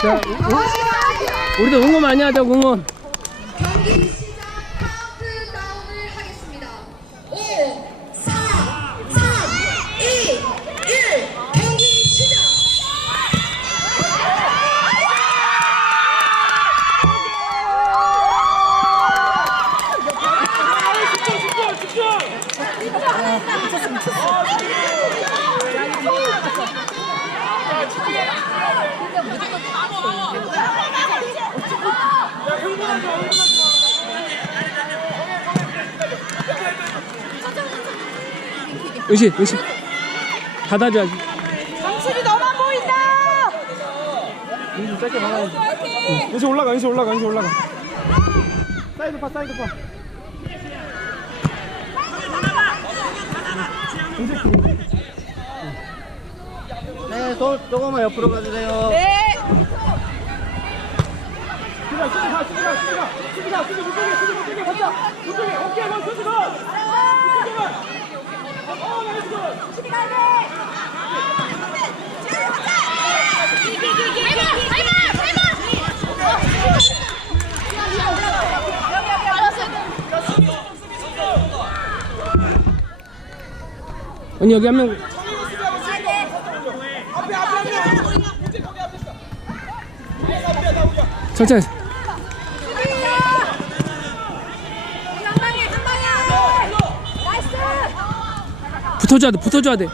자, 우- 우리도 응원 많이 하자, 응원. 경기 시작 카운트다운을 하겠습니다. 5, 4, 3, 2, 1 경기 시작! 은신, 은신. 받아줘야지. 강수리 너만 보인다. 은신 짧게 받아야지. 이제 올라가 이제 올라가 이제 올라가 사이드 파 사이드 파 네, 조, 조금만 옆으로 가주세요. 네. 수비가 수비 가 수비 가 수비 가 수비 가 수비 무쪽에 수비 무쪽에 가자 무쪽에 오케이 너 수비 가 수비 가 어, 나이스 굿. 언니 여기 한 명. 천천히. 한 방에 한 방에. 나이스. 붙어줘야 돼, 붙어줘야 돼.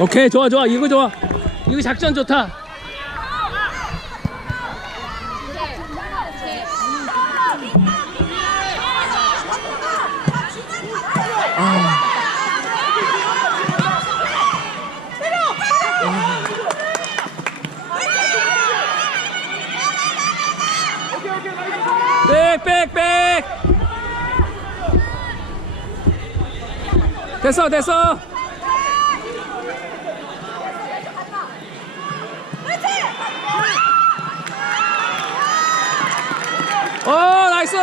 오케이, 좋아, 좋아. 이거 좋아. 이거 작전 좋다. 됐어, 됐어. 오, 나이스.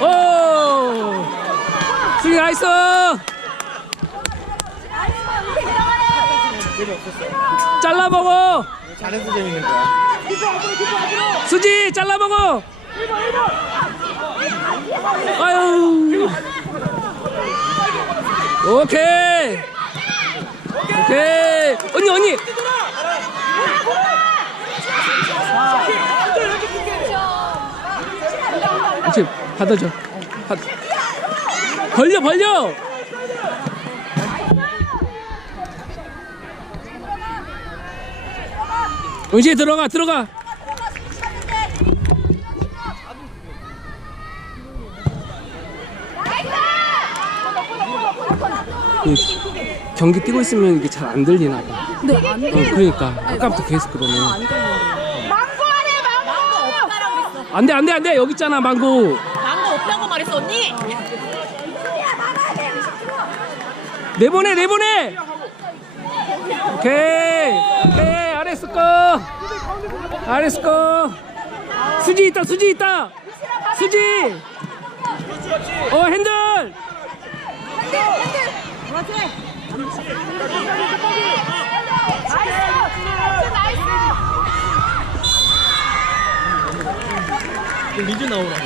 오, 승리 나이스. 잘라 먹어. 잘해서 재밌는 거야. 수지 잘라 먹어. 아유. 오케이. 오케이. 언니 언니. 그렇지 받아줘. 받. 벌려 벌려. 은시 들어가 들어가. 그 경기 뛰고 있으면 이게 잘 안 들리나 봐. 네. 안 어, 그러니까 아까부터 계속 그러네. 망고 하래 망고. 안돼 안돼 안돼 여기 있잖아 망고. 망고 없다고 말했어 언니. 내보내 내보내. 오케이 오케이 아레스 거. 아레스 거. 수지 있다 수지 있다. 수지. 어 핸들. 리즈 나오라고.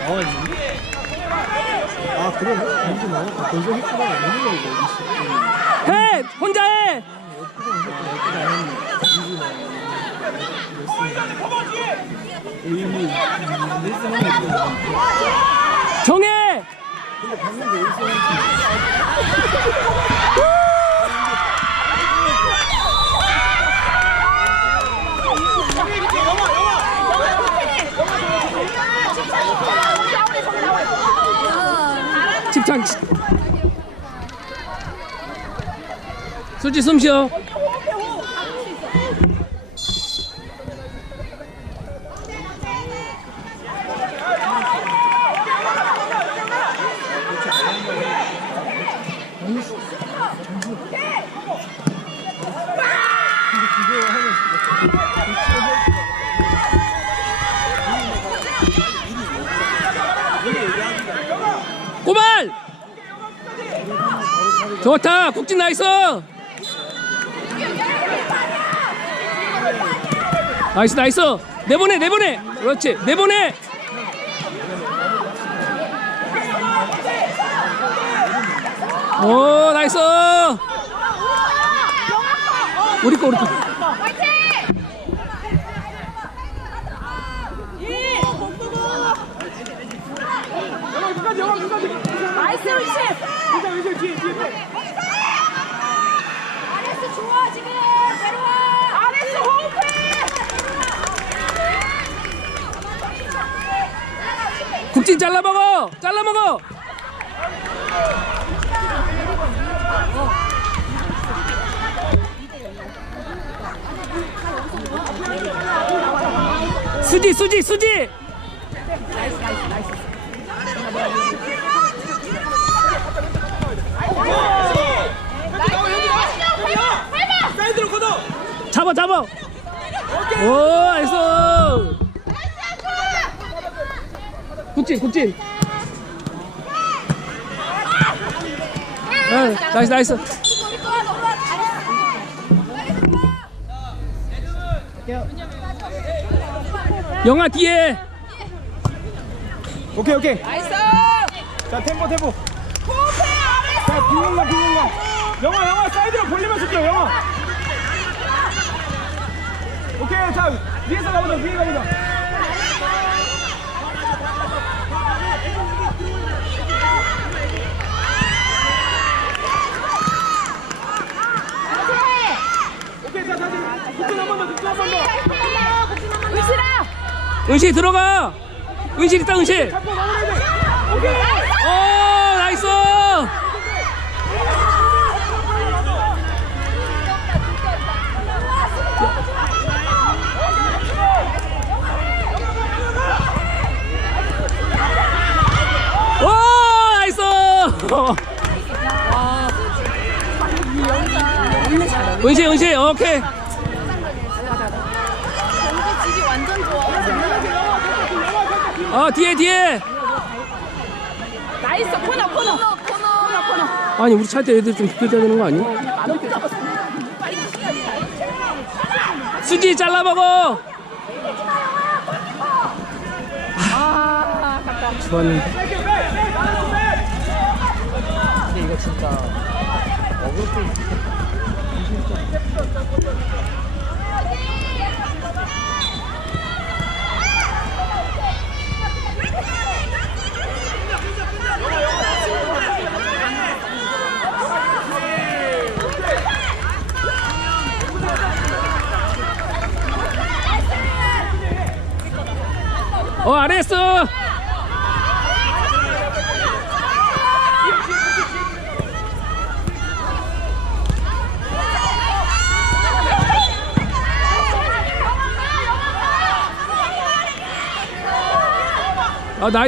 나와야지. 아, 그래? 리즈 나와? 아, 벌써 했구나. 리즈가 이거. 해 혼자 해. 의미, 일승하는 거. 정해. 집 솔직히 숨 쉬어. 좋다. 국진 나이스. 나이스 나이스. 내보내 내보내. 그렇지. 내보내. 오 나이스. 우리 거 우리 거. 나이스 위치. 뒤에 뒤에 빼. 아레스 좋아 지금. 내려와. 아레스 호흡해. 국진 잘라 먹어! 잘라 먹어! 수지 수지 수지! 잡아 잡아! 오 나이스 국진 국진. 네, 나이스 나이스. 영아 뒤에. 오케이 오케이. 나이스. 자 템포 템포. 자 빈공간 빈공간 영화 영화 사이드로 벌리면서 뛰어 영화 오케이 자 위에서 가보자 위에 가보자 은실 들어가! 은실 있다 은실 잡고 마무리해야 돼 오케이 오 나이스 오 나이스 은실 은실 오케이 경기직이 완전 좋아. 어 뒤에 뒤에 나이스 코너 코너. 코너 코너 코너. 아니 우리 차때 애들 좀 비켜줘야 되는 거 아니? 수지 잘라 먹어. 아, 좋았네. 근데 이거 진짜 어그로 어, 안 했어.